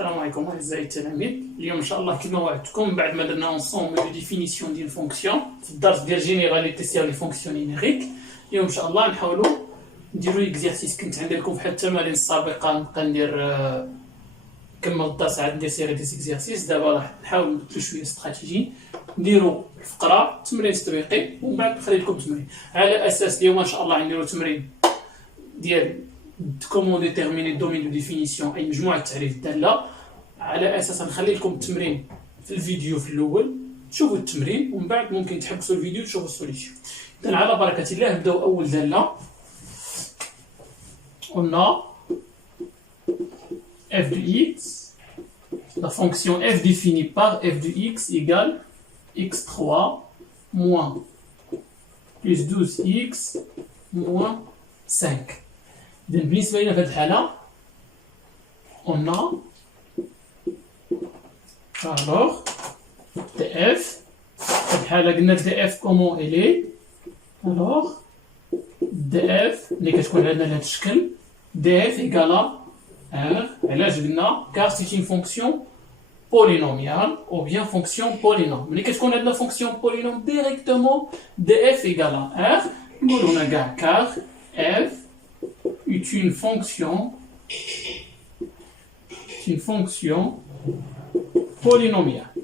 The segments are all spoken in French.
السلام عليكم اعزائي التلاميذ. اليوم ان شاء الله كما وعدتكم بعد ما درنا اونسومبل دو ديفينيسيون ديال فونكسيون في الدرس ديال جينيراليتي سير لي فونكسيون نيميريك، اليوم ان شاء الله نحاولوا نديروا اكزرسيس. كنت عندكم في حتى التمارين السابقه نبقى ندير كمل الدرس عاد ندير سيري دي اكزرسيس. دابا راح نحاول نبدلو شويه استراتيجي، نديروا الفقره تمرين تطبيقي ومن بعد نخلي لكم تمرين على اساس اليوم ان شاء الله نديروا تمرين ديال كومون ديتيرميني دومين دو ديفينيسيون، اي مجموعه تعريف الداله. على اساس نخلي لكم التمرين في الفيديو في الاول تشوفوا التمرين ومن بعد ممكن تحبسوا الفيديو تشوفوا السوليسيون. اذا على بركه الله نبداو اول داله. قلنا f de x, la fonction f définie par f de x égale x3 moins plus 12x moins 5. إذن بالنسبة لنا في هذه الحالة on a alors df. في هذه الحالة قلنا df comment elle est. alors df اللي كتكون عندنا لهذا الشكل df égale R. علاش قلنا car c'est une fonction polynomiale ou bien fonction polynôme. ملي كتكون عندنا fonction polynôme directement df égale à R نقولو هنا كاع car f est une fonction polynomiale.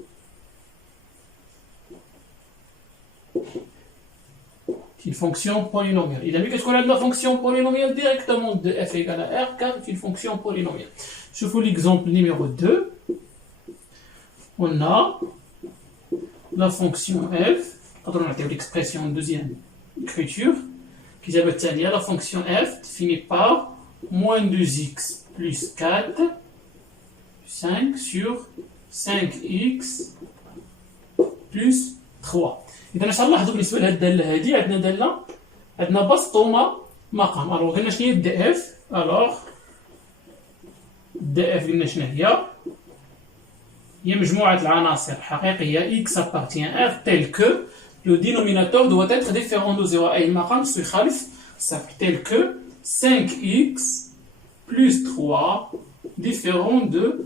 Une fonction polynomiale. Il a vu qu'est-ce qu'on a de la fonction polynomiale directement de f égale à r car c'est une fonction polynomiale. Je vous l'exemple numéro 2. On a la fonction f, on a l'expression en deuxième écriture, qui s'appelle la fonction f définie par moins 2x plus 4 5 sur 5x plus 3. إذا إن شاء الله لاحظوا بالنسبة لهاد الدالة هادي عندنا دالة عندنا بسط وما مقام. ألوغ قلنا شنو هي دي اف. ألوغ دي اف قلنا شنو هي مجموعة العناصر الحقيقية x appartient à r tel que le dénominateur doit être différent de 0. أي المقام خصو يخالف صفر tel que 5x plus 3 différent de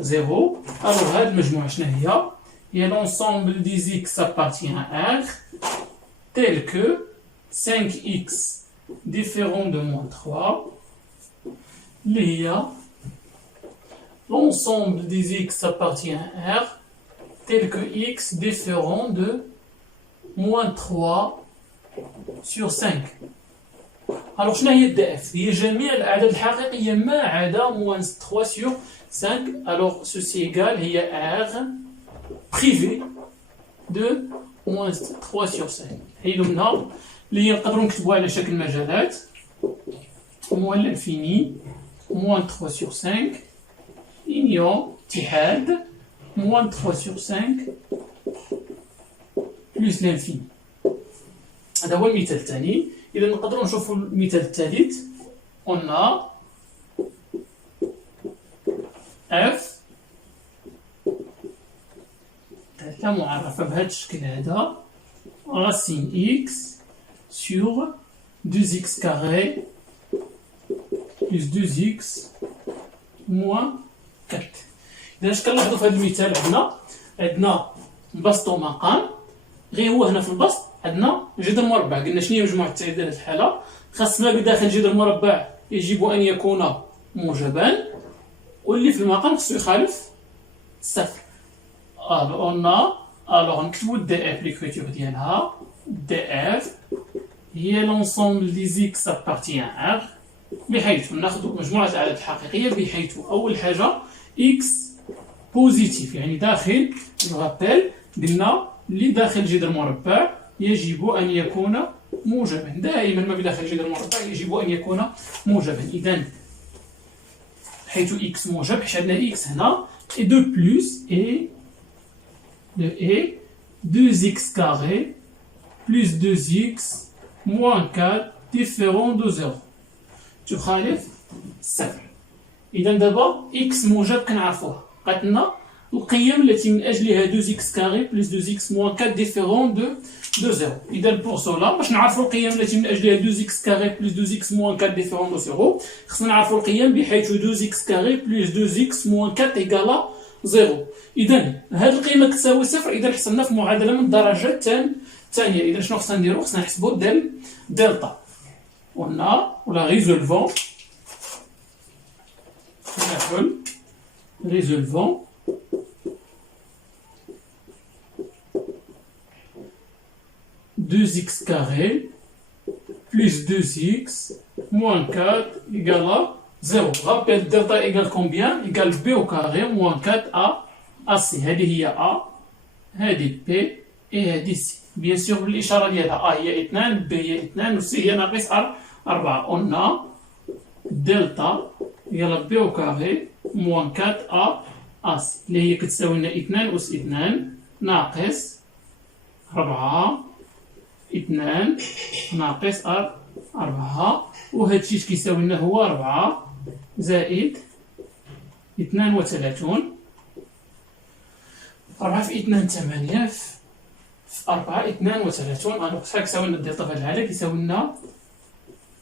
0. ألوغ هاد المجموعة شنو هي؟ Et l'ensemble des x appartient à R tel que 5x différent de moins 3. L'ensemble des x appartient à R tel que x différent de moins 3 sur 5. Alors, شنو هي الدف؟ هي جميع الأعداد الحقيقية ما عدا moins 3 sur 5. Alors, ceci égale هي R privé de moins 3 sur 5. حيدو منها اللي نقدروا نكتبوها على شكل مجالات moins l'infini moins 3 sur 5 union اتحاد moins 3 sur 5 plus l'infini. هذا هو المثال الثاني. إذا نقدروا نشوفوا المثال الثالث. on a f معرفة بهذا الشكل هذا racine x sur 2x carré plus 2x moins 4. إذا اش كنلاحظوا في هذا المثال عندنا بسط ومقام. غير هو هنا في البسط عندنا جذر مربع. قلنا شنو هي مجموعة التعديل في هذه الحالة؟ خاصنا بداخل جذر مربع يجب أن يكون موجبا واللي في المقام خصو يخالف صفر. Alors نكتبو df l'écriture ديالها df هي l'ensemble des x appartient à R بحيث ناخذ مجموعة الأعداد الحقيقية بحيث أول حاجة x بوزيتيف يعني داخل الغابيل. قلنا اللي داخل جذر مربع يجب أن يكون موجبا. دائما ما بداخل جذر مربع يجب أن يكون موجبا. إذا حيث x موجب حيت عندنا x هنا et de plus et de et 2x carré plus 2x moins 4 différent de 0 تخالف صفر. إذا دابا x موجب كنعرفوها بقات لنا القيم التي من أجلها 2x carré plus 2x moins 4 différent de دو زيرو. إذا بوغ سولا باش نعرفو القيم التي من أجلها 2x كاري بلس 2x موان 4 ديفيرون دو زيرو، خصنا نعرفو القيم بحيث 2x كاري بلس 2x موان 4 إيكالا زيرو. إذا هاد القيمة كتساوي صفر، إذا حصلنا في معادلة من الدرجة الثانية. إذا شنو خصنا نديرو؟ خصنا نحسبو دلتا. قلنا ولا ريزولفون نحل ريزولفون deux x carré plus 2x moins 4 égale à 0. Rappel, delta égale combien? Égale b au carré moins 4a c. هذه هي a، هذه b et هذه c. Bien sûr بالإشارة ديالها a هي 2 b هي 2 و c هي ناقص 4. On a delta égale b au carré moins 4a c اللي هي كتساوي لنا 2 أس 2 ناقص 4 2 ناقص 4. وهذا الشيء كيساوي لنا هو 4 زائد 32. 4 في 2 8 في 4 32. الوغ شحال كيساوي لنا الدلتا في هذه الحالة؟ كيساوي لنا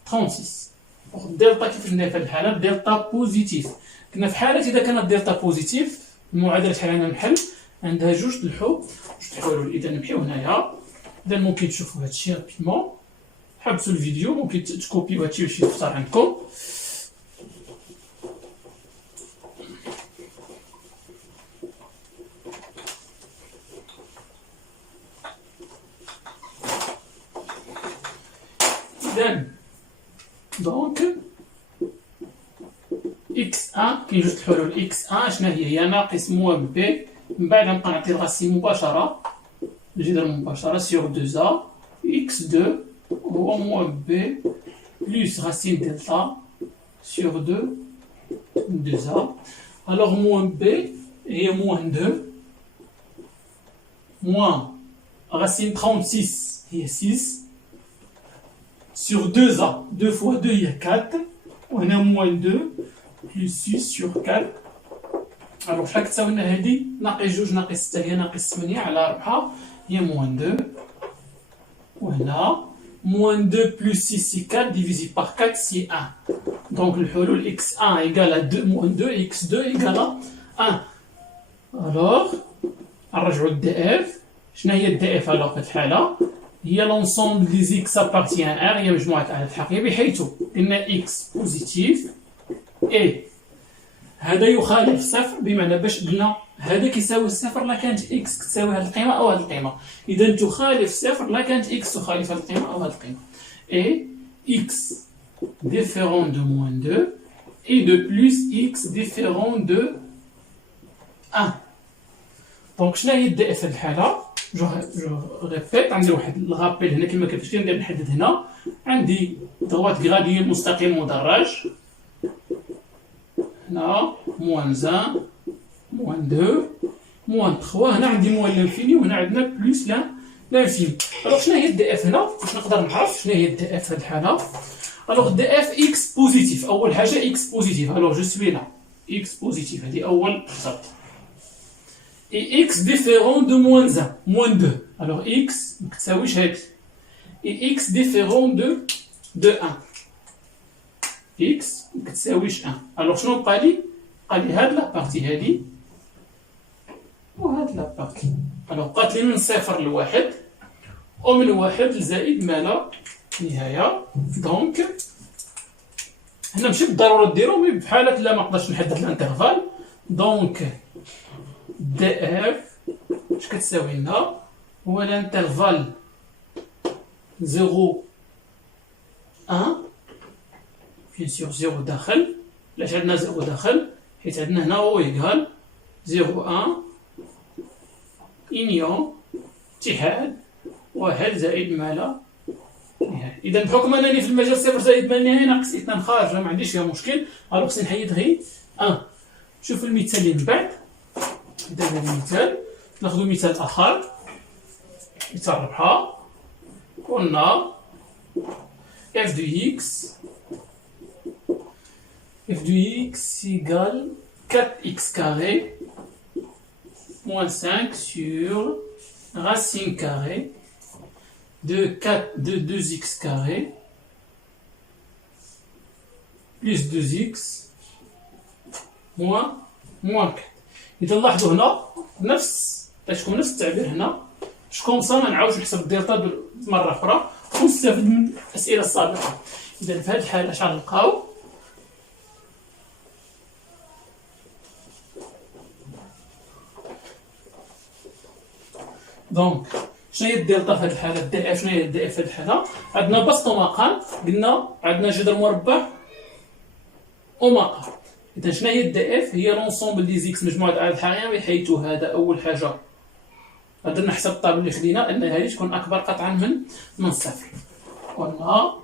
36. الدلتا كيف درنا في هذه الحالة؟ دلتا بوزيتيف. كنا في حالة إذا كانت دلتا بوزيتيف المعادلة شحال عندنا نحل؟ عندها جوج الحلول. إذا نمشيو هنايا. إذا ممكن تشوفوا هادشي رابيدمون، حبسوا الفيديو، ممكن تكوبيو هادشي باش يختار عندكم. إذا دونك x1 كاين جوج الحلول. x1 شنو هي ناقص موان بي، من بعد غنبقى نعطي الغاسي مباشرة الجذر مباشرة sur 2a x2 هو موان b plus racine delta sur 2a. alors موان b هي موان 2 موان racine 36 هي 6 sur 2a 2 fois 2 هي 4 وهنا موان 2 plus 6 sur 4. alors شحال كتساوي لنا هادي؟ ناقص 2 ناقص 6 هي ناقص 8 على 4 هي moins 2. وهنا moins 2 plus 6 c'est 4 divisé par 4 c'est 1. donc الحلول x1 égale à 2 moins 2 x2 égale à 1. alors نرجعوا للdf. شنو هي الdf alors في الحالة؟ هي l'ensemble des x appartient à R، هي مجموعة الأعداد الحقيقية بحيث قلنا x بوزيتيف et هذا يخالف صفر، بمعنى باش قلنا هذا كيساوي صفر لا كانت x كتساوي هذه القيمة أو هذه القيمة. إذا تخالف صفر لا كانت x تخالف هذه القيمة أو هذه القيمة. et x différent de moins 2 et de plus x différent de 1. دونك شنو هي الدائرة في هذه الحالة؟ جو ريبيت، عندي واحد الغابيل هنا كما كتمشي ندير نحدد هنا. عندي ضغط غراديين مستقيم مدرج هنا moins 1 moins 2 moins 3. هنا عندي موان لانفيني وهنا عندنا بلوس لانفيني. الوغ شنو هي الدي اف هنا باش نقدر نعرف شنو هي الدي اف في هذه الحالة؟ الوغ الدي اف اكس بوزيتيف. أول حاجة اكس بوزيتيف. الوغ جو سوي لا اكس بوزيتيف هذه أول شرط. et x différent de moins 1 moins 2. alors x مكتساويش هادي et x différent de 1 x مكتساويش 1. alors شنو بقالي؟ بقالي هاد لابارتي هادي وهاد لابارتي. alors بقات لي من صفر لواحد ومن واحد لزائد ما لا نهاية. دونك هنا ماشي بالضرورة ديرو، مي بحالة لا مقدرش نحدد الانترفال. دونك دي اف اش كتساوي لنا؟ هو الانترفال 0 1 بيان سور 0 داخل. علاش عندنا 0 داخل؟ حيت عندنا هنا هو يقال 0 1 انيون اتحاد واحد زائد ما لا نهاية. اذا بحكم انني في المجال 0 زائد ما لا نهاية ناقص 2 خارجه ما عنديش فيها مشكل. الوغ خصني نحيد غير 1. شوف المثال اللي من بعد. إذا هذا المثال ناخذ مثال آخر، مثال ربحة. قلنا f de x égale 4x carré moins 5 sur racine carrée de 2x carré plus 2x moins 4. إذا لاحظوا هنا نفس التعبير هنا كوم سا ما نعاودش نحسب الدلتا مرة أخرى ونستافد من الأسئلة السابقة. إذا في هذه الحالة اش غنلقاو؟ دونك شنو هي الدلتا في هذه الحالة؟ دي اف. شنو هي دي اف في هذه الحالة؟ عندنا بسط ومقام، قلنا عندنا جذر مربع ومقام. إذا شنو هي دي اف؟ هي لونسومبل دي زيكس مجموعة الأعداد الحقيقية، بحيث هذا أول حاجة درنا حساب الطابل اللي خدينا أن هذه تكون أكبر قطعا من صفر. قلنا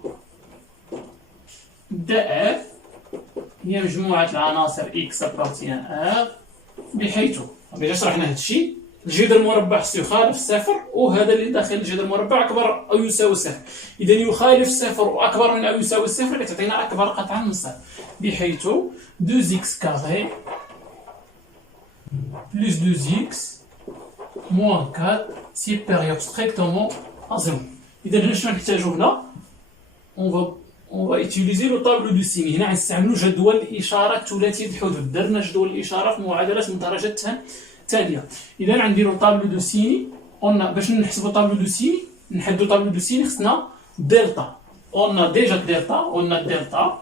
دي اف هي مجموعة العناصر إكس أبارتيان آر، بحيث ديجا شرحنا هذا الشيء، الجذر المربع يخالف صفر، وهذا اللي داخل الجذر المربع أكبر أو يساوي صفر. إذا يخالف صفر وأكبر من أو يساوي صفر كتعطينا أكبر قطعا من صفر، بحيث 2x carré plus 2x moins 4 supérieur strictement à 0. إذا هنا شنو نحتاجو هنا؟ on va utiliser le tableau de signe. هنا غنستعملو جدول الإشارة ثلاثي الحدود. درنا جدول الإشارة في معادلات من الدرجة الثانية. إذا غنديرو طابلو دو سيني. قلنا باش نحسبو طابلو دو سيني، نحدو طابلو دو سيني خصنا دلتا. قلنا ديجا دلتا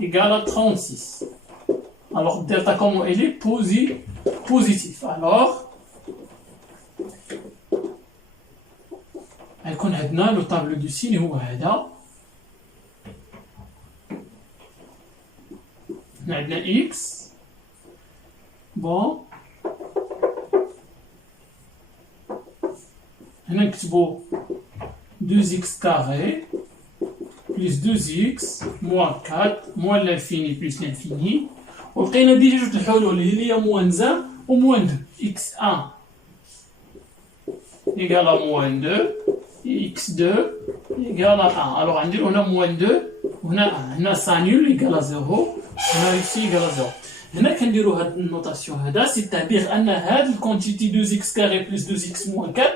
égale 36. Alors delta comment elle est positif. Alors غيكون عندنا لو طابلو دو سين هو هذا. هنا عندنا اكس بون، هنا نكتبو 2x carré plus 2x moins 4 moins l'infini plus l'infini، ولقينا ديجا جوج الحلول اللي هي موان 1 و موان 2. x1 égale à moins 2 x2 égale à 1. alors غنديرو هنا موان 2 وهنا 1. هنا سانيول égale à 0، هنا ici égale à 0. هنا كنديرو هاد النوتاسيون هذا، c'est-à-dire ان هاد الكونتيتي 2x carré plus 2x moins 4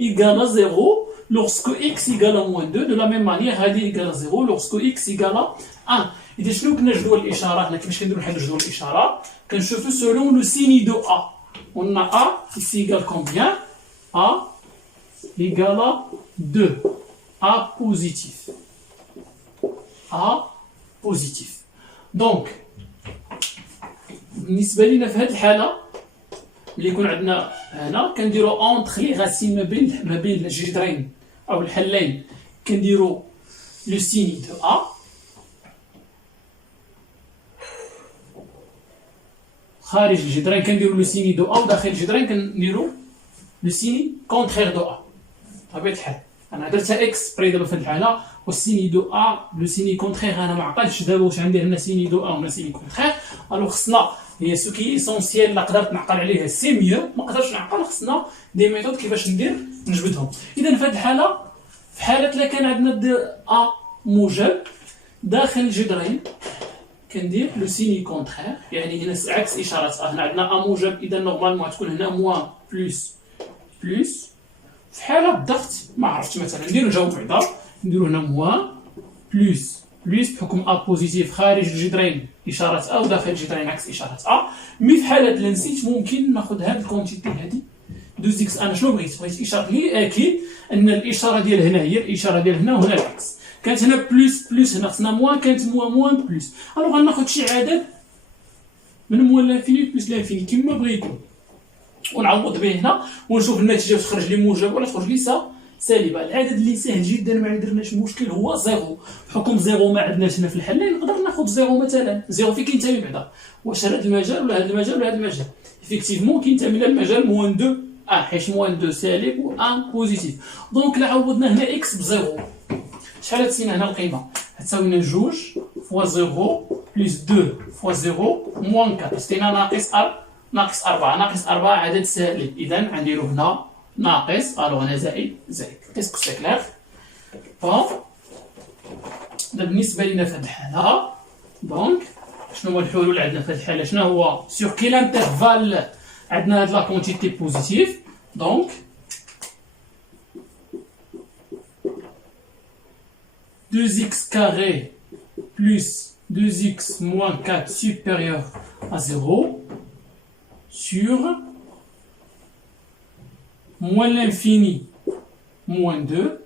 égale à 0 lorsque x égale à moins 2. de la même manière هذه égale à 0 lorsque x égale à 1. إذا شنو كنا جدول الإشارة هنا؟ كيفاش كنديرو نحلو جدول الإشارة؟ كنشوفو selon le signe de A. قلنا A ici égale combien؟ A égale à 2. A positif. A positif. donc بالنسبة لينا في هذه الحالة اللي يكون عندنا هنا كنديرو اونتر لي غاسين ما بين الجذرين أو الحلين، كنديرو لو سيني دو A خارج الجذرين، كنديرو لو سيني دو A، وداخل الجذرين كنديرو لو سيني كونترير دو A. بطبيعة الحال أنا درتها إكس بري دابا في هاد الحالة، والسيني دو A لو سيني كونترير أنا معقلتش دابا واش عندي هنا سيني دو A ولا سيني كونترير. ألوغ خصنا هي سو كي إيسونسيال لا قدرت نعقل عليها سي ميو، ما قدرتش نعقل خصنا دي ميثود كيفاش نجبدهم. إذا في هاد الحالة، في حالة لا كان عندنا A موجب داخل الجذرين كندير لو سيني كونترير، يعني هنا عكس إشارة A. هنا عندنا A موجب، إذا نورمالمون تكون هنا موان بلوس بلوس. في حالة الضغط ما عرفتش مثلا نديرو نجاوب بعدا، نديرو هنا موان بلوس بلوس بحكم A بوزيتيف خارج الجذرين إشارة A وداخل الجذرين عكس إشارة A. مي في حالة لا نسيت ممكن ناخد هاد الكونتيتي هادي 2x. أنا شنو بغيت إشارة لي أكيد أن الإشارة ديال هنا هي الإشارة ديال هنا وهنا العكس. كانت هنا بلوس بلوس، هنا خصنا موان، كانت موان بلوس. ألوغ غناخد شي عدد من موان لانفيني بلوس لانفيني كيما بغيتو، ونعوض به هنا ونشوف النتيجة واش تخرج لي موجب ولا تخرج لي سالبة. العدد اللي ساهل جدا ما عندناش مشكل هو زيرو، بحكم زيرو ما عندناش هنا في الحلين نقدر ناخد زيرو مثلا. زيرو فين كينتمي بعدا؟ واش هذا المجال ولا هذا المجال ولا هذا المجال؟ ايفيكتيفمون كينتمي للمجال موان 2 حيت موان 2 سالب و 1 بوزيتيف. دونك لا عوضنا هنا اكس بزيرو، شحال تسينا هنا القيمة؟ تساوي لنا جوج فوا زيرو بلس 2 فوا زيرو موان 4. ستينا ناقص 4. ناقص 4 عدد سالب، إذا غنديرو هنا ناقص، ألوغ هنا زائد زائد. اسكو سي كلير؟ بون بالنسبة لينا في هاد الحالة، دونك شنو هو الحلول اللي عندنا في هاد الحالة؟ شنو هو سور كيل انترفال عندنا هاد لا كونتيتي بوزيتيف؟ دونك 2x carré plus 2x moins 4 supérieur à 0 sur moins l'infini moins 2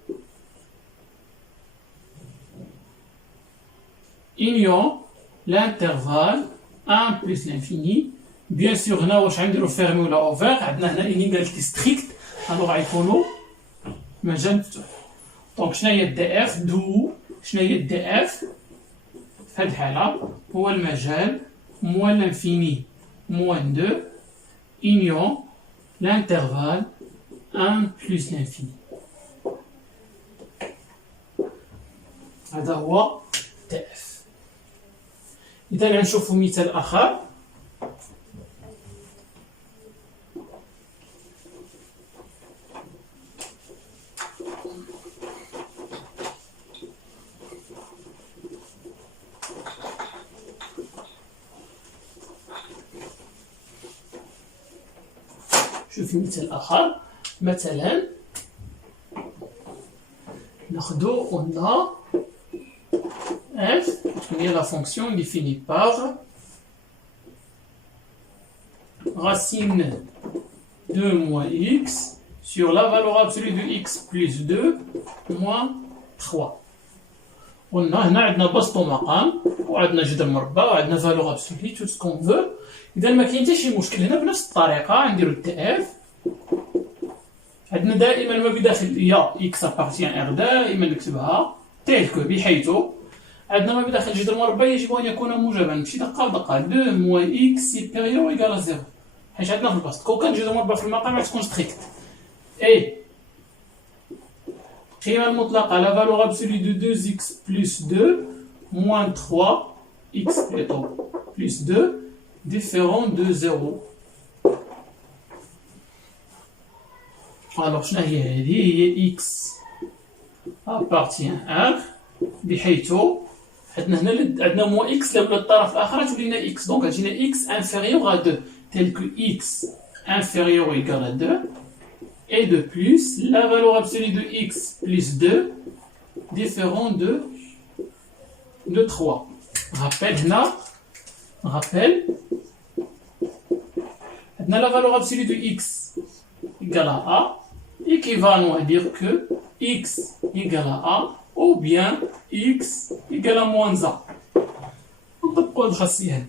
union l'intervalle 1 plus l'infini. Bien sûr هنا واش غنديرو fermé ولا ouvert عندنا هنا inégalité strict alors غيكونوا مجال مفتوح. دونك شنو هي الدي اف دو شنو هي الدي اف في هذه الحالة هو المجال موان لانفيني موان 2 union l'intervalle 1 plus l'infini. هذا هو دي اف. إذا غنشوفو مثال آخر. شوفي مثال آخر. مثلا ناخدو on a f qui est la fonction définie par racine de moins x sur la valeur absolue de x plus 2 moins 3. قلنا هنا عندنا بسط ومقام وعندنا جذر مربع وعندنا فالور ابسولي تو سكون فو. اذا ما كاين حتى شي مشكل هنا بنفس الطريقه نديرو التي اف. عندنا دائما ما بداخل يا اكس ابارتيان ار دائما نكتبها تيلكو بحيث عندنا ما بداخل جذر مربع يجب ان يكون موجبا ماشي دقه بدقه 2 موان اكس سيبيريور ايكال 0 حيت عندنا في البسط كون كان جذر مربع في المقام غتكون ستريكت اي القيمة المطلقة la valeur absolue de 2x plus 2 moins 3 x plutôt plus 2 différent de 0. Alors شنو هي هذه؟ هي x appartient R بحيث عندنا هنا عندنا موان x لولا الطرف الآخر تولينا x دونك غتجينا x inférieur à 2 tel que x inférieur ou égal à 2. Et de plus, la valeur absolue de x plus 2 différent de 3. Rappel. La valeur absolue de x égale à a, équivalent à dire que x égale à a ou bien x égale à moins a. نطبقوا الخاصية.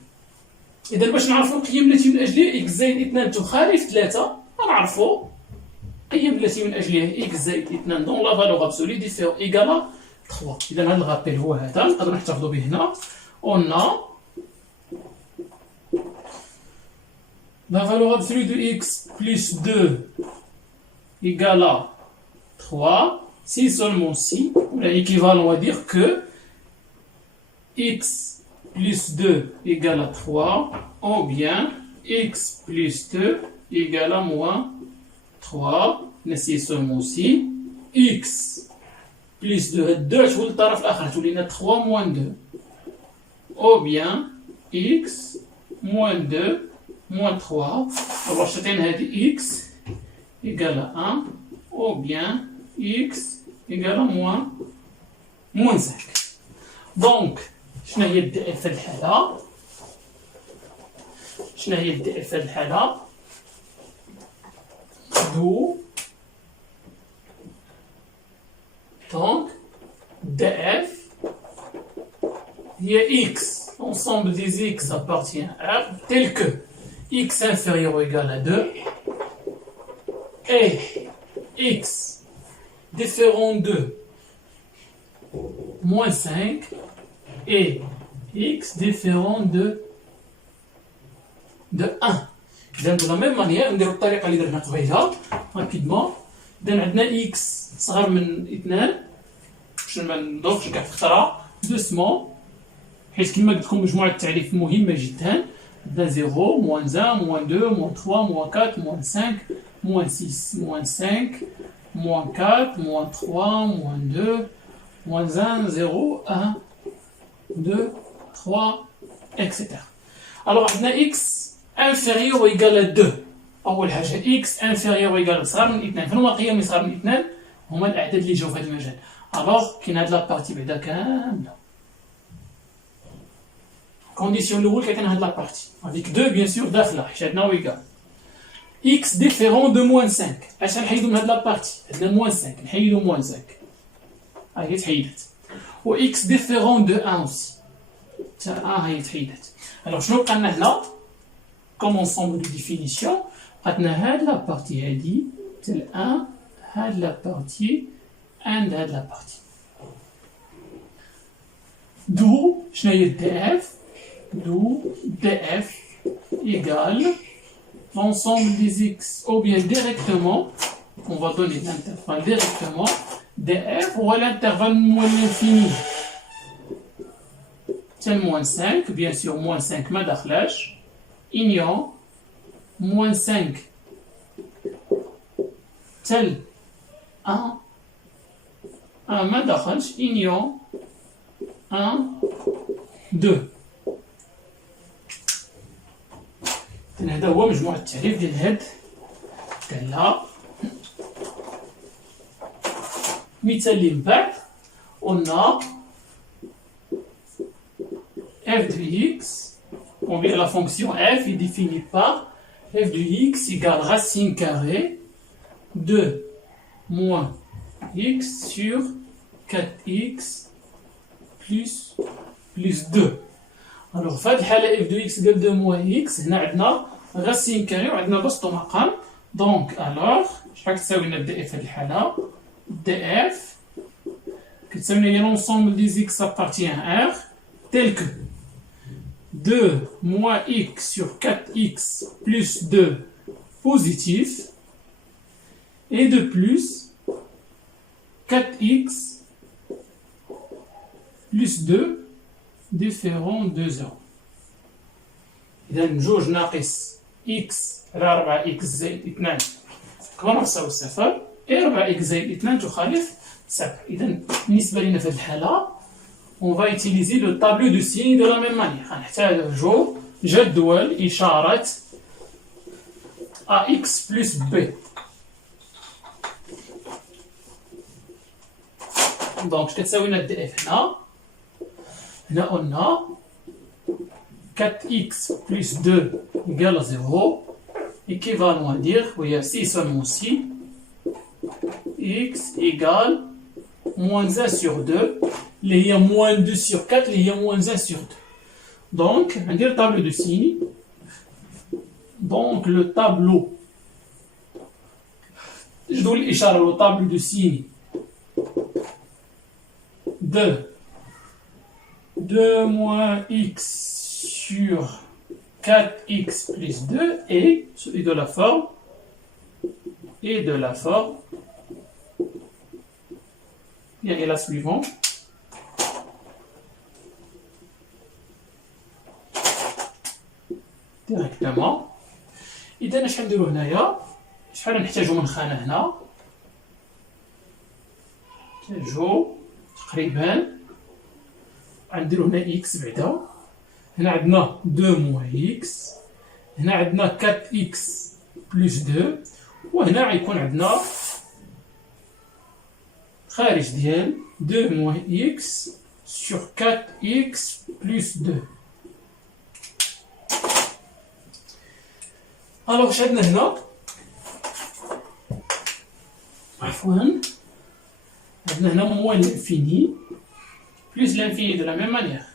إذا باش نعرفوا القيم التي من أجلها x زائد 2 تخالف 3 غنعرفوا القيم التي من أجلها x زائد 2 دون لا فالور ابسولي ديفير إيكال 3. إذا هذا الغابيل هو هذا نقدروا نحتفظوا به هنا. On a la valeur absolue de x plus 2 égale à 3 si seulement si on a équivalent à dire que x plus 2 égale à 3 ou bien x plus 2 égale à moins 3 نسي seulement si x plus 2 2 تولي الطرف الآخر تولينا 3 moins 2 ou bien x moins 2 moins 3 alors شتين هذه x égale à 1 ou bien x égale à moins 5. donc شنو هي الدي اف في الحالة؟ شنو هي الدي اف في الحالة؟ d'où donc df hier x l'ensemble des x appartient à R tel que x inférieur ou égal à 2 et x différent de moins 5 et x différent de 1. إذا de la même manière نديرو الطريقة اللي درنا قبيلها rapidement. إذا عندنا x صغر من 2 باش ما ندوخش كاع في خطرة دوسمون حيت كما قلت لكم مجموعة التعريف مهمة جدا. عندنا 0 moins 1 moins 2 moins 3 moins 4 moins 5 moins 6 moins 5 moins 4 moins 3 moins 2 moins 1 0 1 2 3 etc. alors عندنا x inférieur ou égal à 2. أول حاجة x inférieur ou égal صغر من 2 فين هما القيم اللي صغر من 2 هما الأعداد اللي جاو في هذا المجال. الوغ كاين هاد لابارتي بعدا كامله. كونديسيون الاول كان هاد لابارتي افيك دو بيان سور داخله حيت عندنا ويكال x ديفيرون دو موان 5. اش غنحيدو من هاد لابارتي؟ عندنا موان 5 نحيدو موان 5 ها هي تحيدت، و x ديفيرون دو 1 اوسي حتى ها هي تحيدت. الوغ شنو بقى لنا هنا كوم انصومبل دو ديفينيسيون؟ بقات لنا هاد لابارتي هادي حتى 1 هاد لابارتي عند هاد لابارتي. دو شنو هي دي اف؟ دو df égale l'ensemble des x, ou bien directement, on va donner l'intervalle directement, df ou l'intervalle moins l'infini. C'est moins 5, bien sûr, moins 5 ما دخلش, union, moins 5 tel 1 ما دخلش, union 1 2. هذا هو مجموع التعريف ديال هاد قالها. مثال اللي من بعد قلنا f de x, on vient la fonction f est définie par f de x égale racine carrée de moins x sur 4x plus 2. Alors في هاد الحالة f de x égale 2 moins x هنا عندنا racine carrée وعندنا بسط مقام. دونك alors شحال كتساوي لنا df في هاد الحالة؟ df كتساوي لنا l'ensemble des x appartient à R tel que 2 moins x sur 4x plus 2 positif et de plus 4x plus 2 différent de 0. إذا جوج ناقص x على 4x زائد 2 كبر من يساوي 0 4x زائد 2 تخالف 7. إذا بالنسبة لنا في هذه الحالة on va utiliser le tableau de signes de la même manière. غنحتاجو جدول إشارة ax plus b. دونك كتساوي لنا دي اف هنا قلنا 4x plus 2 égale à 0, équivalent à dire, il y a 6 seulement aussi, x égale moins 1 sur 2, il y a moins 2 sur 4, il y a moins 1 sur 2. Donc, on dit le tableau de signes. Donc, le tableau, je dois l'échanger au tableau de signes de 2 moins x sur 4x plus 2 et celui de la forme et la suivante. Directement. إذا اش غنديرو هنايا؟ شحال نحتاجو من خانة هنا؟ نحتاجو تقريبا غنديرو هنا x بعدا، هنا عندنا 2 موان x، هنا عندنا 4x بلس 2، وهنا غيكون عندنا خارج ديال 2 موان x sur 4x plus 2. Alors اش عندنا هنا؟ عفوا عندنا هنا موان l'infini plus l'infini de la même manière.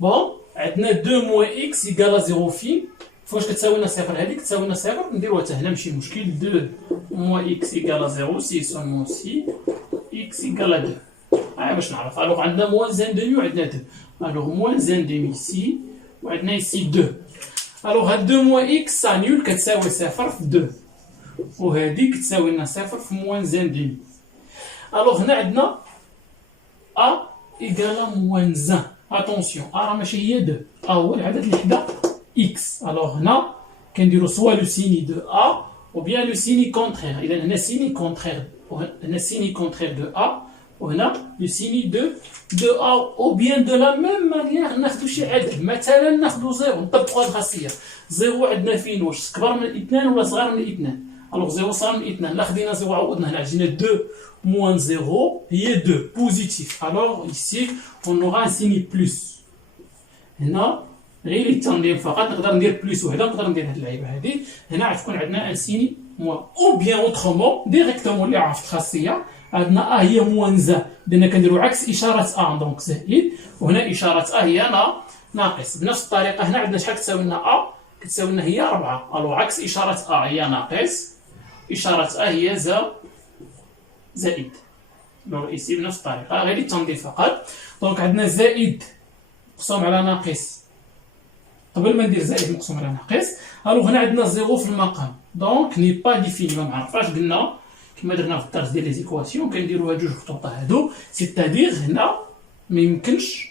Bon, عندنا 2 moins x égale à 0 فين فاش كتساوي لنا صفر، هذيك كتساوي لنا صفر نديروها حتى هنا ماشي مشكل. 2 moins x égale à 0 si seulement si x égale à 2. باش نعرف. alors عندنا moins 1 demi وعندنا 2. alors moins 1 demi ici وعندنا ici 2. alors هاد 2 moins x s'annule كتساوي صفر في 2 وهذيك كتساوي لنا صفر في moins 1 demi. alors هنا عندنا a égale à moins 1. attention a راه ماشي هي 2، a هو العدد اللي حدا x. alors هنا كنديرو سوا لو سيني دو a ou bien لو سيني كونترير. اذا هنا سيني كونترير، هنا سيني كونترير دو a وهنا لو سيني دو a ou bien de la même manière ناخدو شي عدد، مثلا ناخدو 0 نطبقوها الخاصيه. 0 عندنا فين؟ واش كبر من 2 ولا صغر من 2؟ الوغ 0 صار من 2. لا خدينا 0 عوضنا هنا عندنا 2 موان 0 هي 2 بوزيتيف. الوغ ici on aura un signe plus. هنا غير التنظيم فقط نقدر ندير بلس وحده، نقدر ندير هاد اللعيبه هادي. هنا غتكون عندنا ان سيني موان او بيان اوترومون ديريكتومون اللي عرفت خاصيه عندنا هي موان زان، لان كنديرو عكس اشاره دونك زائد، وهنا اشاره هي ناقص. بنفس الطريقه هنا عندنا شحال كتساوي لنا كتساوي لنا هي 4. الو عكس اشاره هي ناقص، اشاره هي زائد. دونك ايسي بنفس الطريقه غير التنظيم فقط. دونك عندنا زائد مقسوم على ناقص، قبل ما ندير زائد مقسوم على ناقص. الو هنا عندنا زيرو في المقام، دونك ني با ديفيني، ما معرفاش. قلنا كما درنا في الدرس ديال لي زيكواسيون كنديرو هاد جوج خطوط هادو، سيتادير هنا ما يمكنش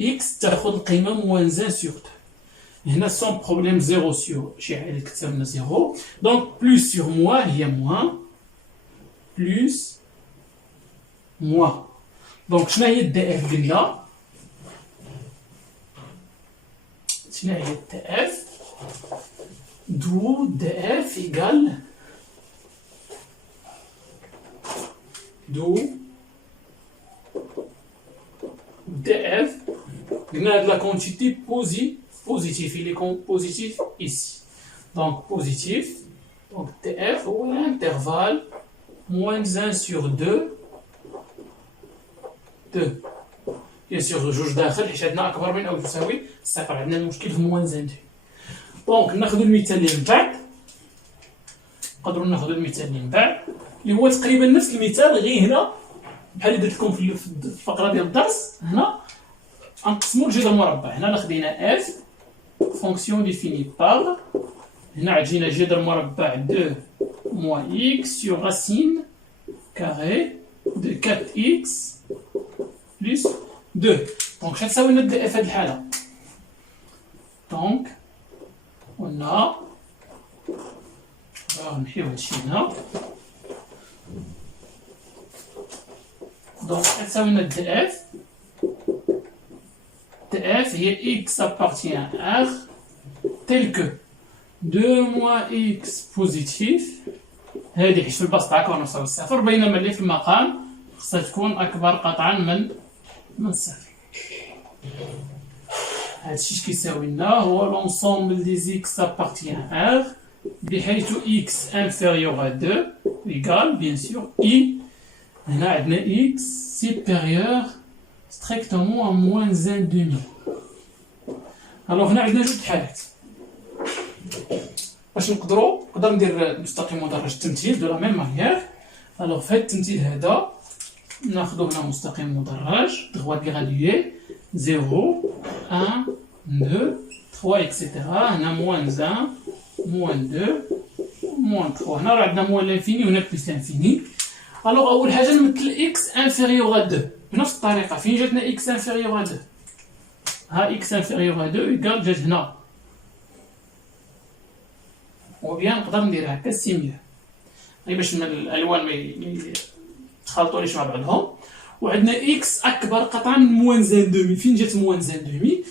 اكس تاخذ القيمه موان زان سور 2. هنا سون بروبليم زيرو سور شي حاجه اللي كتساوي لنا زيرو، دونك بلوس سور موان هي موان بلوس موان. دونك شنو هي الدي اف؟ قلنا شنو هي دي اف؟ دو دي اف ايكال دو دي اف. قلنا هاد لا كونتيتي بوزيتيف اللي يكون بوزيتيف ici. دونك بوزيتيف، دونك دي اف هو الانترفال موان 1 سور 2. بيان سور جوج داخل حيت عندنا اكبر من او تساوي صفر، عندنا المشكل في موان زان 2. دونك ناخذ المثال اللي من بعد، نقدروا ناخذ المثال اللي من بعد اللي هو تقريبا نفس المثال، غير هنا بحال اللي درت لكم في الفقره ديال الدرس. هنا غنقسموا الجذر المربع. هنا خدينا اف فونكسيون ديفيني باغ، هنا عندنا جذر مربع 2 موان اكس سور راسين كاري دو 4 اكس بلس 2. دونك شنو تساوي لنا دي اف هاد الحاله؟ دونك قلنا نحيو هادشي هنا، دونك شنو تساوي لنا دي اف؟ دي اف هي اكس appartient à R tel que 2 موان اكس بوزيتيف، هادي حيت في البسط هاكا نوصل للصفر، بينما اللي في المقام خصها تكون اكبر قطعا من الصفر. هادشي اش كيساوي لنا هو لونسومبل دي زيكس appartient à R بحيث x inférieur à 2 égale bien sûr i. هنا عندنا x supérieur strictement à moins 1,5. الوغ هنا عندنا جوج حالات باش نقدر ندير مستقيم مدرج التمثيل دو لا ميم مانيير. الوغ في هاد التمثيل هذا ناخذو هنا مستقيم مدرج droite graduée 0 1 2 3 اكسيتيرا. هنا moins 1 moins 2 moins 3. هنا راه عندنا موان لانفيني وهنا بلس لانفيني. الوغ اول حاجه نمثل اكس انفيريور ا 2 بنفس الطريقه. فين جاتنا اكس انفيريور ا 2؟ ها اكس انفيريور ا 2 ايكال جات هنا، وبيان نقدر ندير هكا سيميو غير باش الالوان ما يتخلطوليش مع بعضهم. وعندنا اكس اكبر قطعا من موان زان دومي. فين جات موان زان دومي؟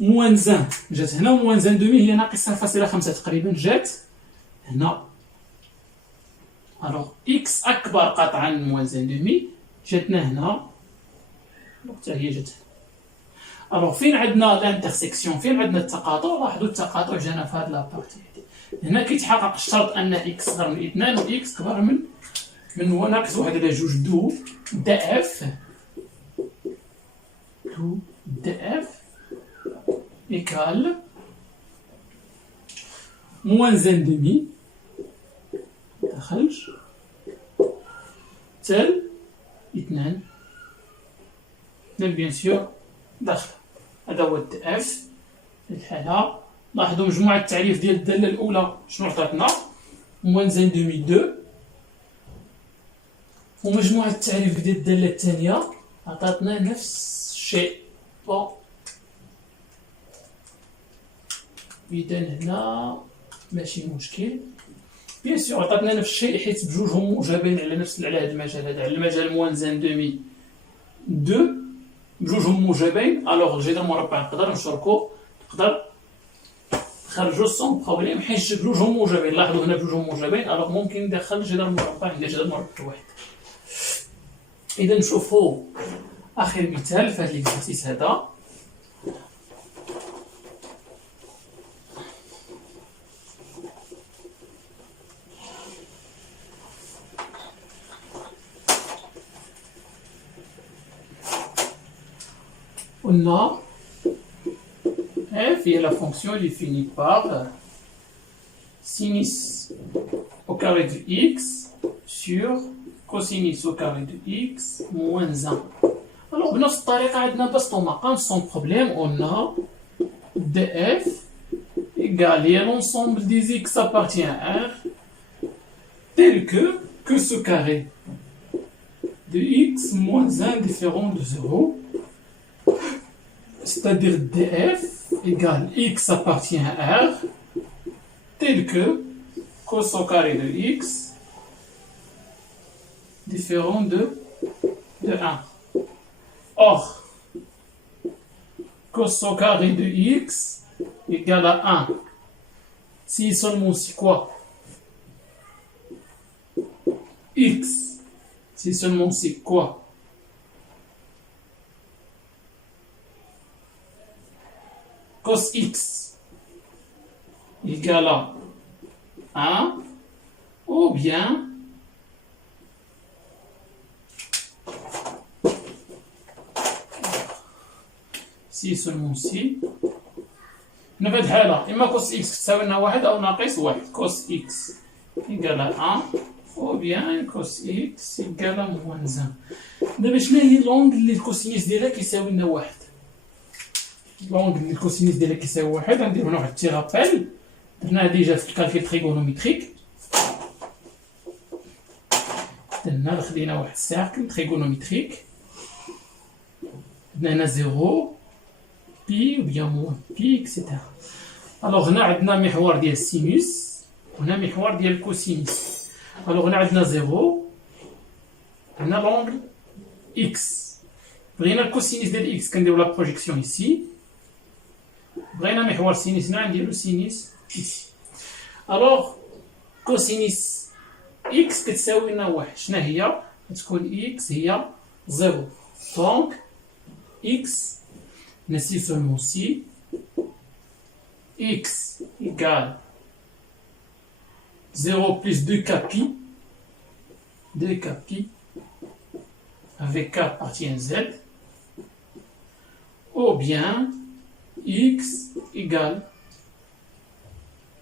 موان زان جات هنا، موان زان دومي هي ناقص 0.5 تقريبا جات هنا. الوغ اكس اكبر قطعا من موان زان دومي جاتنا هنا، حتى هي جات هنا. الوغ فين عندنا لانترسيكسيون، فين عندنا التقاطع؟ لاحظوا التقاطع جانا في هاد لابارتي هادي. هنا كيتحقق الشرط ان اكس صغر من 2 و اكس كبر من ناقص 1 على 2. دو دي اف ايكال موان زان دومي داخلش تال 2 بيان سور داخل. هذا هو دي اف الحالة. لاحظوا مجموع التعريف ديال الدالة الأولى شنو عطاتنا؟ موان زان دومي 2، ومجموع التعريف ديال الدالة الثانية عطاتنا نفس الشيء. بون إذا هنا ماشي مشكل، بيان سور عطاتنا نفس الشيء حيت بجوجهم موجبين على هذا المجال هذا، على المجال موان زان دومي 2 بجوجهم موجبين. الوغ الجذر المربع نقدر نشركو، نقدر نخرجوا سون بروبليم حيت بجوج موجبين. لاحظوا هنا بجوج موجبين، الوغ ممكن ندخل جذر مربع عندي جذر مربع واحد. اذا نشوفوا اخر مثال في هذا ليكزارسيس هذا. قلنا f est la fonction définie par sinus au carré de x sur cosinus au carré de x moins 1. Alors بنفس الطريقة عندنا بسطو مقام sans problème. On a df égale l'ensemble des x appartient à R tel que ce carré de x moins 1 différent de 0, c'est-à-dire df égale x appartient à R tel que cos au carré de x différent de 1. Or, cos au carré de x égale à 1. Si seulement c'est quoi? X. Si seulement c'est quoi? Cos x égale à 1, ou bien si seulement si نبعد حالة إما cos x تساوي لنا واحد أو ناقص واحد. cos x égale à 1 ou bien cos x égale à moins 1. دابا شنو هي لونغ اللي الكوسينيس ديالها كيساوي لنا واحد؟ لونغ اللي الكوسينيس ديالها كيساوي واحد غنديرو هنا واحد التيرابيل درناه ديجا في الكالكيل تريغونوميتريك. درنا خدينا واحد السيركل تريغونوميتريك، درنا هنا زيرو بي و بيان موان بي اكسيتيرا. الوغ هنا عندنا محور ديال السينوس وهنا محور ديال الكوسينوس. الوغ هنا عندنا زيرو، هنا لونغ اكس. بغينا الكوسينوس ديال اكس كنديرو لا بروجيكسيون ايسي، بغينا محور سينوس هنا نديرو سينوس ايسي. الوغ كوسينوس اكس كتساوي لنا واحد، شنا هي؟ كتكون اكس هي زيرو. دونك اكس نسي سولمون سي x égale 0 plus 2k pi, 2k pi avec k appartient à z, ou bien x égale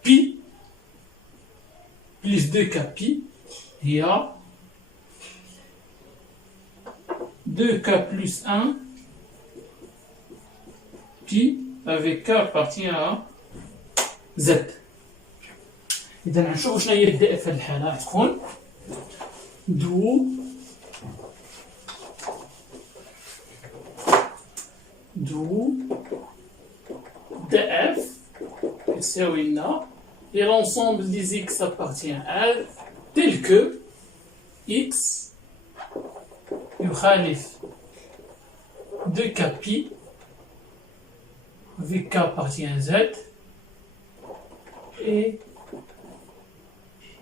pi plus 2k pi, il y a 2k plus 1 pi avec k appartient à z. إذا غنشوفو شنو هي الداء في هاد الحالة. غتكون دو df كتساوي لنا et l'ensemble des x appartient à R tel que x يخالف 2k pi avec k appartient à z et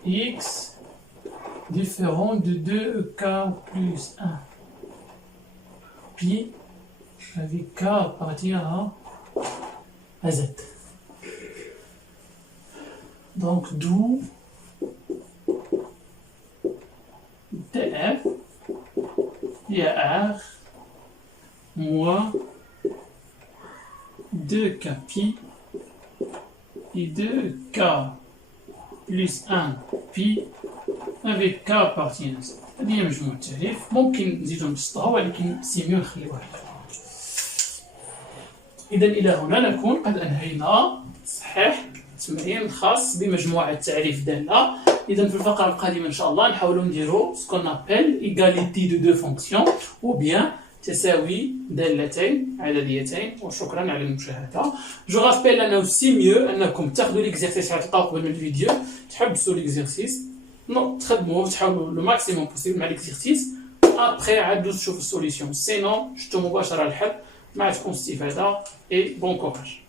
x différent de 2k plus 1 pi avec k appartient à z. Donc d'où df est r moins 2k pi et 2k plus 1 pi avec k appartient à z. هذه هي مجموع التعريف. ممكن نزيدو نبسطوها ولكن سي ميو نخليوها هكذا. إذا إلى هنا نكون قد أنهينا صحيح التمرين الخاص بمجموعة التعريف دالة. إذا في الفقرة القادمة إن شاء الله نحاولو نديرو سكون أبل إيغاليتي دو دو فونكسيون أو بيان تساوي دالتين عدديتين. وشكرا على المشاهدة. جو رابيل أنه سي ميو أنكم تاخدو ليكزيرسيس غتلقاو قبل من الفيديو، تحبسو ليكزيرسيس تخدموه تحاولوا لو ماكسيموم بوسيبل مع ليكزيرسيس، ابخي عادو تشوفوا السوليسيون. سينون جبتو مباشرة الحل، ما تكون استفادة. اي بون كوراج.